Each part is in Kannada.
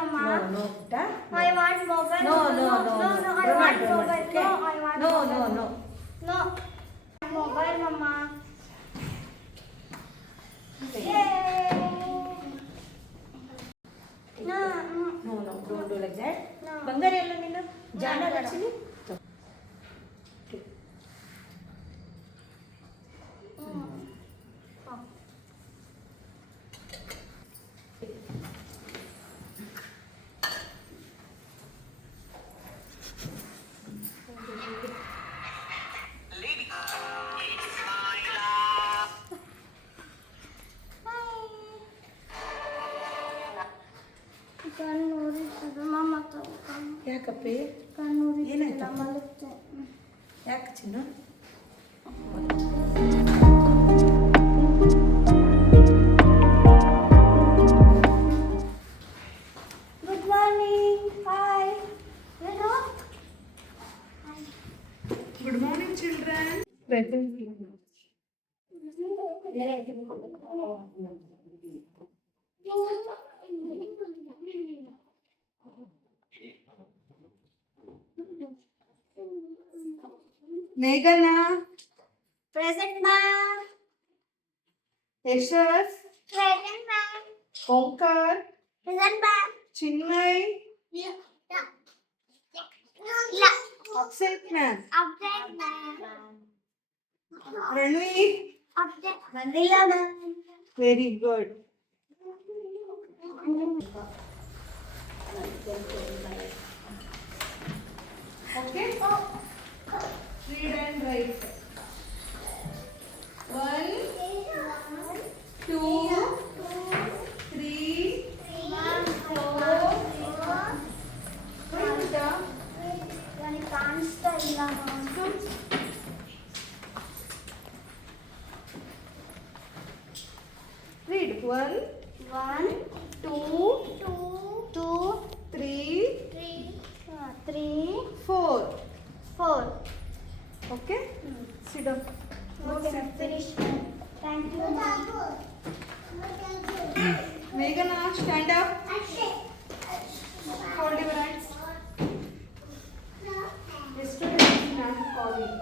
mama. No, putta. I want mobile. No. I want mobile. Okay. No, I want No. No. Mobile, mama. Yay. No. No, don't do like that. No. ಬಂಗಾರ ಎಲ್ಲ ನೀನು ಜಾಣ ಲಕ್ಷ್ಮಿ ಯಾಕಪ್ಪಿ ಏನಾಯ್ತು ಯಾಕೆ ಚಿನ್ನು Good morning. Hi. Good morning children ಮೇಘನಾ Present, ma'am. Yashas Present, ma'am. Omkar Present, ma'am. Chinmay Yeah. Akshay ma'am Update, ma'am. Ranveer Update. Mandila, ma'am. Very good okay read and write 1 2 3 4 ನನಗೆ ಕಾಣಿಸ್ತಾ ಇಲ್ಲ read 1 1 2 2 3 3 4 4 okay sit down Okay, finish. Thank you. Meghana stand up hold your hands yesterday ನಾನು calling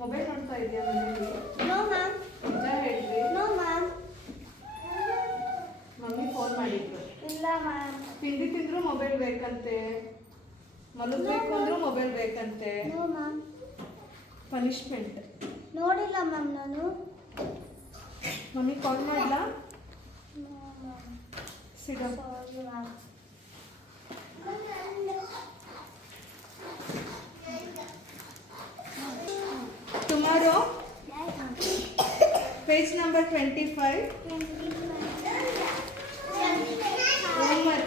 ಮೊಬೈಲ್ ನೋಡ್ತಾ ಇದೆಯಾ ಮನೆಯಲ್ಲಿ No, ma'am. ನಿಜ ಹೇಳ್ರಿ No, ma'am. ಮಮ್ಮಿ ಫೋನ್ ಮಾಡಿದ್ರು ಇಲ್ಲ, ma'am. ತಿಂಡಿ ತಿಂದ್ರು ಮೊಬೈಲ್ ಬೇಕಂತೆ ಮಲಗಬೇಕು ಅಂದ್ರೂ ಮೊಬೈಲ್ ಬೇಕಂತೆ No, ma'am. ಪನಿಷ್ಮೆಂಟ್ ನೋಡಿಲ್ಲ, ಮ್ಯಾಮ್ ನಾನು. ಮಮ್ಮಿ ಕಾಲ್ ಮಾಡಲಾ No, ma'am. Sit down Sorry, ma'am. tomorrow page number 25 homework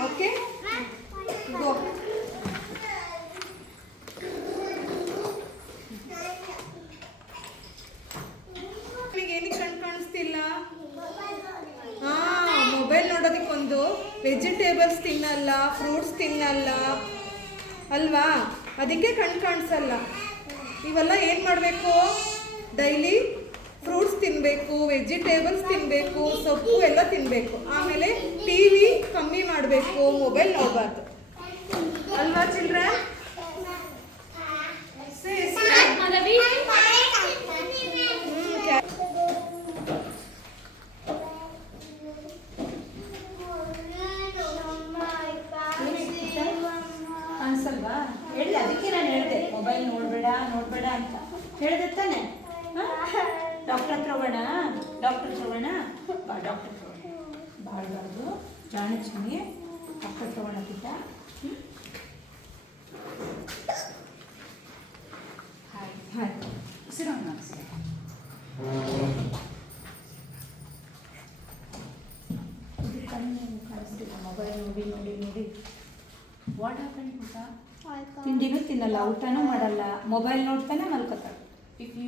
okay go ಏನಕ್ಕೆ ಕಣ್ ಕಾಣಿಸ್ತಿಲ್ಲ ಮೊಬೈಲ್ ನೋಡೋದಕ್ಕೊಂದು ವೆಜಿಟೇಬಲ್ಸ್ ತಿನ್ನಲ್ಲ ಫ್ರೂಟ್ಸ್ ತಿನ್ನಲ್ಲ ಅಲ್ವಾ ಅದಕ್ಕೆ ಕಣ್ ಕಾಣಿಸಲ್ಲ ಇವೆಲ್ಲ ಏನು ಮಾಡಬೇಕು ಡೈಲಿ ಫ್ರೂಟ್ಸ್ ತಿನ್ನಬೇಕು ವೆಜಿಟೇಬಲ್ಸ್ ತಿನ್ನಬೇಕು ಸೊಪ್ಪು ಎಲ್ಲ ತಿನ್ನಬೇಕು ಆಮೇಲೆ ಟಿ ವಿ ಕಮ್ಮಿ ಮಾಡಬೇಕು ಮೊಬೈಲ್ ನೋಡಬಾರ್ದು ಅಲ್ವಾ ಚಿಲ್ಡ್ರನ್ ಅನ್ಸಲ್ವಾ ಹೇಳಿ ಅದಕ್ಕೆ ನಾನು ಹೇಳಿದೆ ಮೊಬೈಲ್ ನೋಡಬೇಡ ಅಂತ ಹೇಳಿದೆ ತಾನೆ ಡಾಕ್ಟರ್ ಹತ್ರ ಹೋಗೋಣ ಬಾ ಡಾಕ್ಟರ್ ಹತ್ರ ಹೋಗೋಣ ಬಾಳ್ಬಾರ್ದು ಜಾಣಚಿನಿ ಡಾಕ್ಟರ್ ಹತ್ರ ಹೋಗೋಣ ಪಿತ ಹಾಯ್ ಸಿರೋಣ ಮೊಬೈಲ್ ನೋಡಿ ವಾಟ್ ಹ್ಯಾಪನ್ ಪುಟ್ಟ ತಿಂಡಿನೂ ತಿನ್ನಲ್ಲ ಊಟನೂ ಮಾಡಲ್ಲ ಮೊಬೈಲ್ ನೋಡ್ತಾನೆ ಮಲ್ಕೋತಾಳೆ if you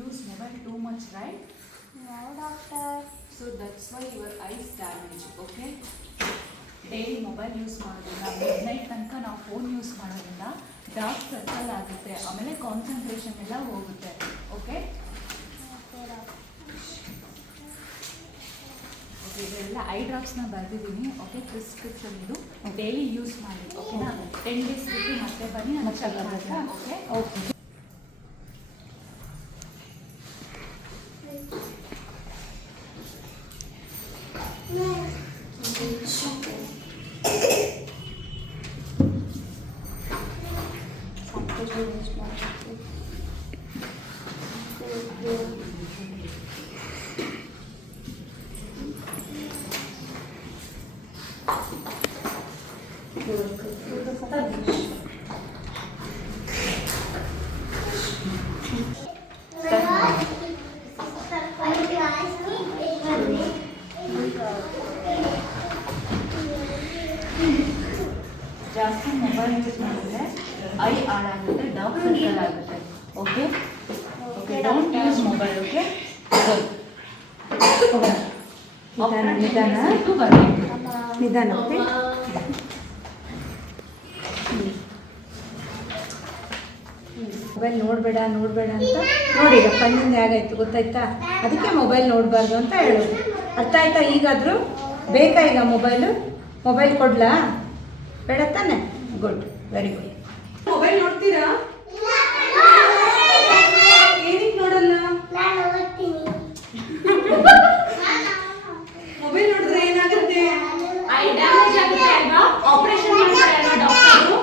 use mobile too much, right? No, doctor. So that's why your eyes damage, okay? Daily mobile use ಮಾಡೋದ್ರಿಂದ ಮಿಡ್ನೈಟ್ ತನಕ ನಾವು ಫೋನ್ ಯೂಸ್ ಮಾಡೋದ್ರಿಂದ ಡಾರ್ಕ್ ಸರ್ಕಲ್ ಆಗುತ್ತೆ, ಆಮೇಲೆ ಕಾನ್ಸಂಟ್ರೇಷನ್ ಎಲ್ಲ ಹೋಗುತ್ತೆ. Okay Okay, doctor. ಓಕೆ ಇದೆಲ್ಲ ಐ ಡ್ರಾಪ್ಸ್ನ ಬರೆದಿದ್ದೀನಿ. ಓಕೆ, ಪ್ರಿಸ್ಕ್ರಿಪ್ಷನ್ ಇದು ಡೈಲಿ ಯೂಸ್ ಮಾಡಿ. ಓಕೆನಾ? 10 ಡೇಸ್ ಬಿಟ್ಟು ಮತ್ತೆ ಬನ್ನಿ, ನಾನು ಚೆಕ್ ಮಾಡ್ತೀನಿ. Okay okay. ಜಾಸ್ತಿ ಮೊಬೈಲ್ ಯೂಸ್ ಮಾಡಿದ್ರೆ ಐ ಹಾಳಾಗುತ್ತೆ, ಡಾರ್ಕ್ ಸರ್ಕಲ್ ಆಗುತ್ತೆ. Okay okay, don't use mobile. Okay, ನಿಧಾನ ನಿಧಾನ. ಮೊಬೈಲ್ ನೋಡಬೇಡ ನೋಡಬೇಡ ಅಂತ ನೋಡಿ, ಈಗ ಕಣ್ಣಿಂದ ಹೇಗಾಯ್ತು ಗೊತ್ತಾಯ್ತಾ? ಅದಕ್ಕೆ ಮೊಬೈಲ್ ನೋಡಬಾರ್ದು ಅಂತ ಹೇಳೋದು. ಅರ್ಥ ಆಯ್ತಾ? ಈಗಾದರೂ ಬೇಕಾ ಈಗ ಮೊಬೈಲ್ ಕೊಡ್ಲಾ? ಬೇಡ ತಾನೆ? Good, very good. ಮೊಬೈಲ್ ನೋಡ್ತೀರಾ? ಏನಕ್ಕೆ ನೋಡಲ್ಲ? ನಾನು ಓದ್ತೀನಿ. ಮೊಬೈಲ್ ನೋಡಿದ್ರೆ ಏನಾಗುತ್ತೆ? ಐ ಡ್ಯಾಮೇಜ್ ಆಗುತ್ತೆ ಅಲ್ವಾ? ಆಪರೇಷನ್ ಮಾಡ್ತಾರೆ ಅಲ್ವಾ ಡಾಕ್ಟರು?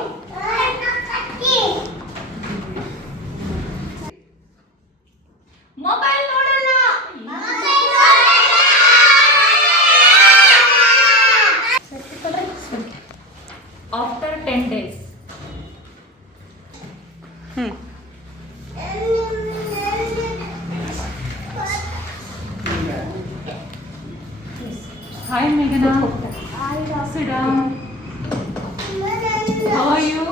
ಮೊಬೈಲ್ ನೋಡಲ್ಲ. After 10 days. Hi Meghana. Sit down. How are you?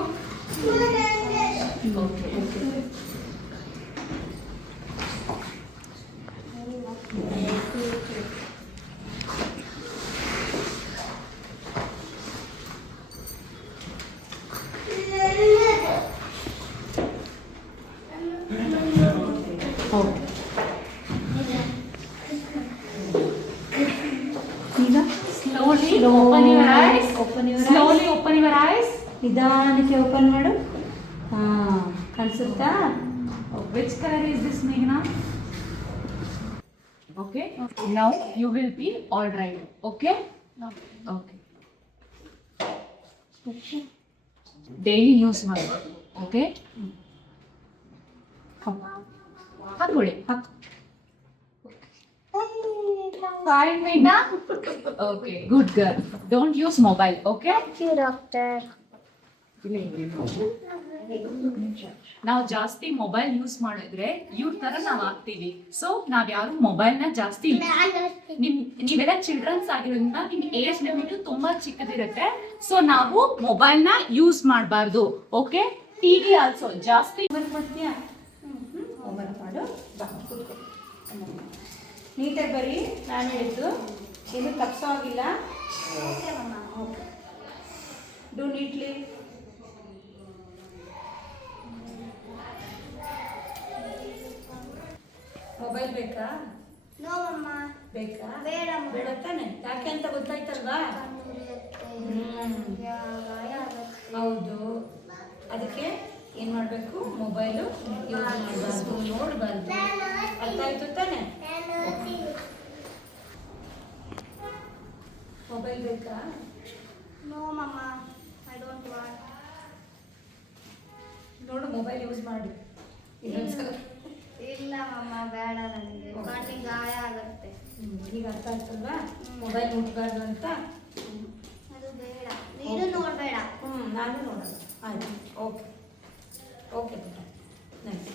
Okay. ಈಗ Slowly open your eyes. Slowly open your eyes. ನಿಧಾನಕ್ಕೆ ಓಪನ್ ಮಾಡು. ಹಾಂ, ಕಾಣಿಸುತ್ತಾ? Which color is this, Meghana? Okay. Now you will be all right. Okay. Okay. Daily use ಮಾಡಿ. Okay. ಹಾಕೊಳ್ಳಿ. Fine, Meghana. Okay. Good girl. Don't use mobile. Okay. Thank you, doctor. ನಾವು ಜಾಸ್ತಿ ಮೊಬೈಲ್ ಯೂಸ್ ಮಾಡಿದ್ರೆ ಇವ್ರ ತರ ನಾವ್ ಆಗ್ತೀವಿ. ಸೊ ನಾವ್ ಯಾರು ಮೊಬೈಲ್ ನ ಜಾಸ್ತಿ ನೀವೆಲ್ಲ ಚಿಲ್ಡ್ರನ್ಸ್ ಆಗಿರೋದ್ರಿಂದ ನಿಮ್ ಏಜ್ ಲಿಮಿಟ್ ತುಂಬಾ ಚಿಕ್ಕದಿರುತ್ತೆ. ಸೊ ನಾವು ಮೊಬೈಲ್ ನ ಯೂಸ್ ಮಾಡಬಾರ್ದು. ಓಕೆ, ಟಿವಿ ಆಲ್ಸೋ ಜಾಸ್ತಿ ಮಾಡ್ತೀಯಾ? ಹೋಮ್ವರ್ಕ್ ಮಾಡು. ಬಾ, ಕೂತ್ಕೋ. ನೀಟಾಗಿ ಬರೀ, ನಾನು ಹೇಳಿದ್ದು ಏನು ತಪ್ಸೋ ಆಗಿಲ್ಲ. Okay, do neatly. ಮೊಬೈಲ್ ಬೇಕಾ? ನೋ ಮಮ್ಮ. ಬೇಕಾ? ಬೇಡ ಅಮ್ಮ. ಬೇಡ ತಾನೆ? ಯಾಕೆ ಅಂತ ಗೊತ್ತಾಯ್ತಲ್ವಾ? ಹೌದು, ಅದಕ್ಕೆ ಏನು ಮಾಡಬೇಕು? ಮೊಬೈಲು ಯೂಸ್ ಮಾಡಬಾರ್ದು, ನೋಡಬಾರ್ದು. ಅರ್ಥ ಆಯ್ತು ತಾನೆ? ಮೊಬೈಲ್ ಬೇಕಾ? ನೋ ಮಮ್ಮ, ಐ ಡೋಂಟ್ ವಾಂಟ್. ನೋಡು, ಮೊಬೈಲ್ ಯೂಸ್ ಮಾಡಿ ಇನ್ನೊಂದ್ಸಲ. ಇಲ್ಲ ಮಮ್ಮ, ಬೇಡ ನನಗೆ. ಕಣ್ಣಿಗೆ ಗಾಯ ಆಗುತ್ತೆ. ಈಗ ಅರ್ಥ ಆಯ್ತಲ್ವಾ? ಮೊಬೈಲ್ ಮುಟ್ಬಾರ್ದು ಅಂತ. ಅದು ಬೇಡ. ನೀನು ನೋಡಬೇಡ. ನಾನು ನೋಡೋಣ. ಆಯ್ತು, ಓಕೆ ಓಕೆ, ನೈಸ್.